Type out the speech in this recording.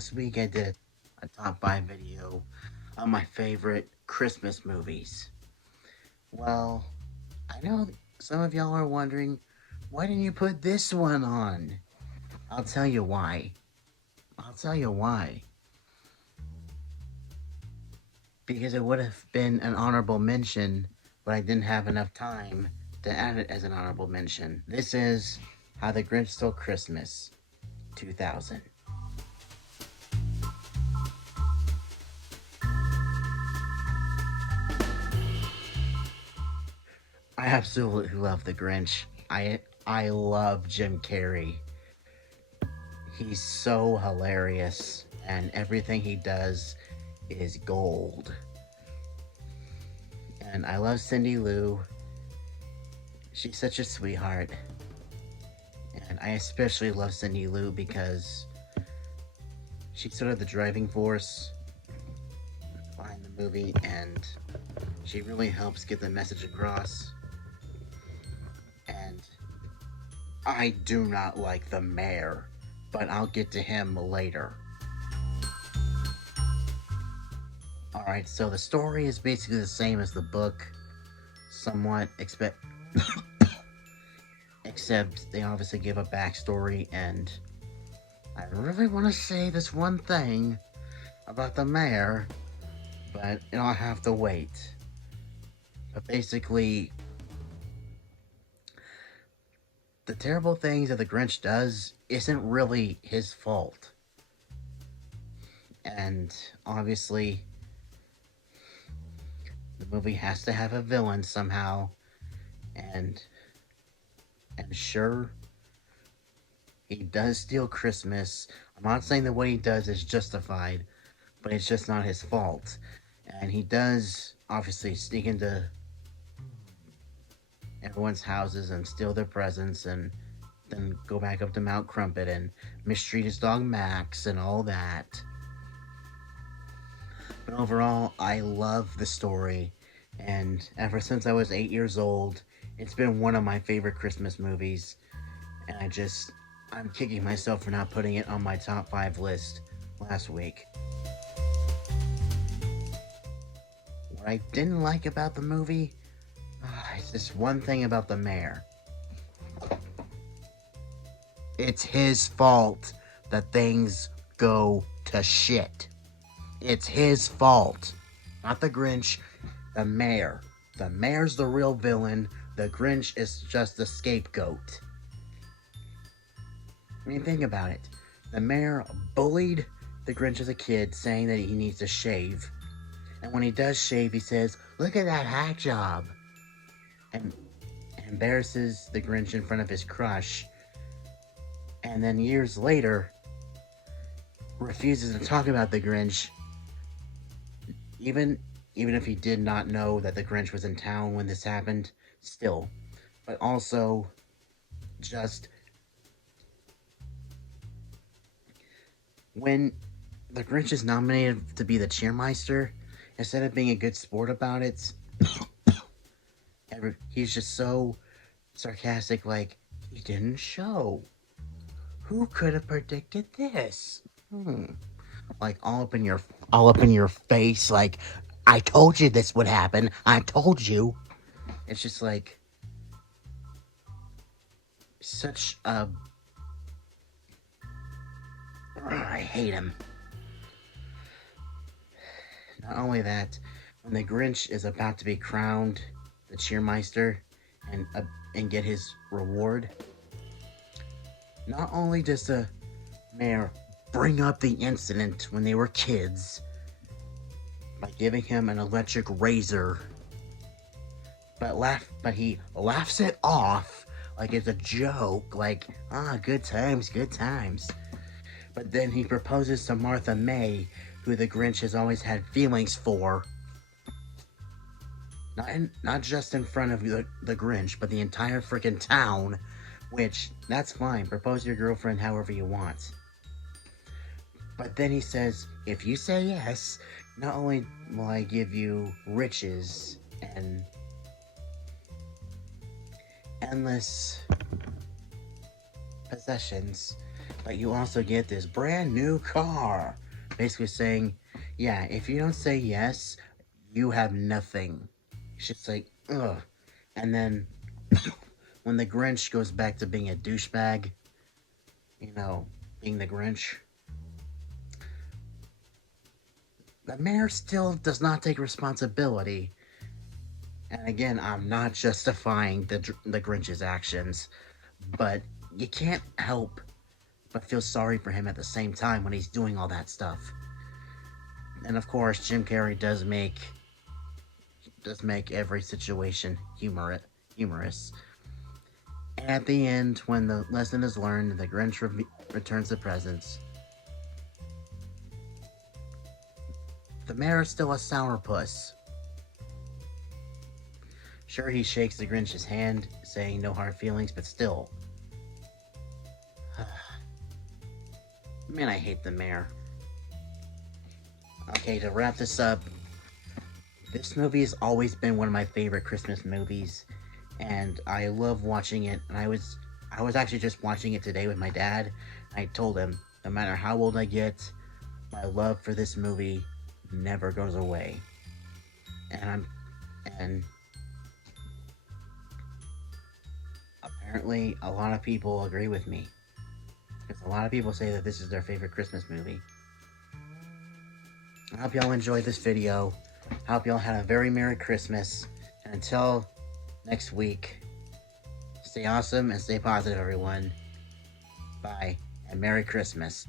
last week I did a top 5 video of my favorite Christmas movies. Well, I know some of y'all are wondering, why didn't you put this one on? I'll tell you why. I'll tell you why. Because it would have been an honorable mention, but I didn't have enough time to add it as an honorable mention. This is How the Grinch Stole Christmas, 2000. I absolutely love the Grinch. I love Jim Carrey. He's so hilarious, and everything he does is gold. And I love Cindy Lou. She's such a sweetheart. And I especially love Cindy Lou because she's sort of the driving force behind the movie, and she really helps get the message across. And I do not like the mayor, but I'll get to him later. Alright, so the story is basically the same as the book, somewhat, except they obviously give a backstory, and I really want to say this one thing about the mayor, but I'll have to wait. But basically, the terrible things that the Grinch does isn't really his fault. And obviously, the movie has to have a villain somehow. And sure, he does steal Christmas. I'm not saying that what he does is justified, but it's just not his fault. And he does obviously sneak into everyone's houses and steal their presents, and then go back up to Mount Crumpet and mistreat his dog Max and all that. But overall, I love the story, and ever since I was 8 years old, it's been one of my favorite Christmas movies, and I'm kicking myself for not putting it on my top 5 list last week. What I didn't like about the movie, it's this one thing about the mayor. It's his fault that things go to shit. It's his fault. Not the Grinch, the mayor. The mayor's the real villain. The Grinch is just the scapegoat. I mean, think about it. The mayor bullied the Grinch as a kid, saying that he needs to shave. And when he does shave, he says, "Look at that hack job." And embarrasses the Grinch in front of his crush. And then years later, refuses to talk about the Grinch. Even if he did not know that the Grinch was in town when this happened, still. But also, just when the Grinch is nominated to be the cheermeister, instead of being a good sport about it, he's just so sarcastic, like, he didn't show. Who could have predicted this? Like all up in your face, like, I told you this would happen. I told you. It's just like such a. I hate him. Not only that, when the Grinch is about to be crowned the cheermeister and get his reward, not only does the mayor bring up the incident when they were kids by giving him an electric razor, but he laughs it off like it's a joke, like, good times, good times. But then he proposes to Martha May, who the Grinch has always had feelings for. Not just in front of the Grinch, but the entire freaking town, which, that's fine, propose to your girlfriend however you want. But then he says, if you say yes, not only will I give you riches and endless possessions, but you also get this brand new car. Basically saying, yeah, if you don't say yes, you have nothing. It's just like, ugh. And then when the Grinch goes back to being a douchebag, you know, being the Grinch, the mayor still does not take responsibility. And again, I'm not justifying the Grinch's actions, but you can't help but feel sorry for him at the same time when he's doing all that stuff. And of course, Jim Carrey does make every situation humorous. And at the end, when the lesson is learned and the Grinch returns the presents, the mayor is still a sourpuss. Sure, he shakes the Grinch's hand, saying no hard feelings, but still. Man, I hate the mayor. Okay, to wrap this up, this movie has always been one of my favorite Christmas movies, and I love watching it. And I was actually just watching it today with my dad. I told him, no matter how old I get, my love for this movie never goes away. And apparently a lot of people agree with me, because a lot of people say that this is their favorite Christmas movie. I hope y'all enjoyed this video. I hope y'all had a very Merry Christmas. And until next week, stay awesome and stay positive, everyone. Bye, and Merry Christmas.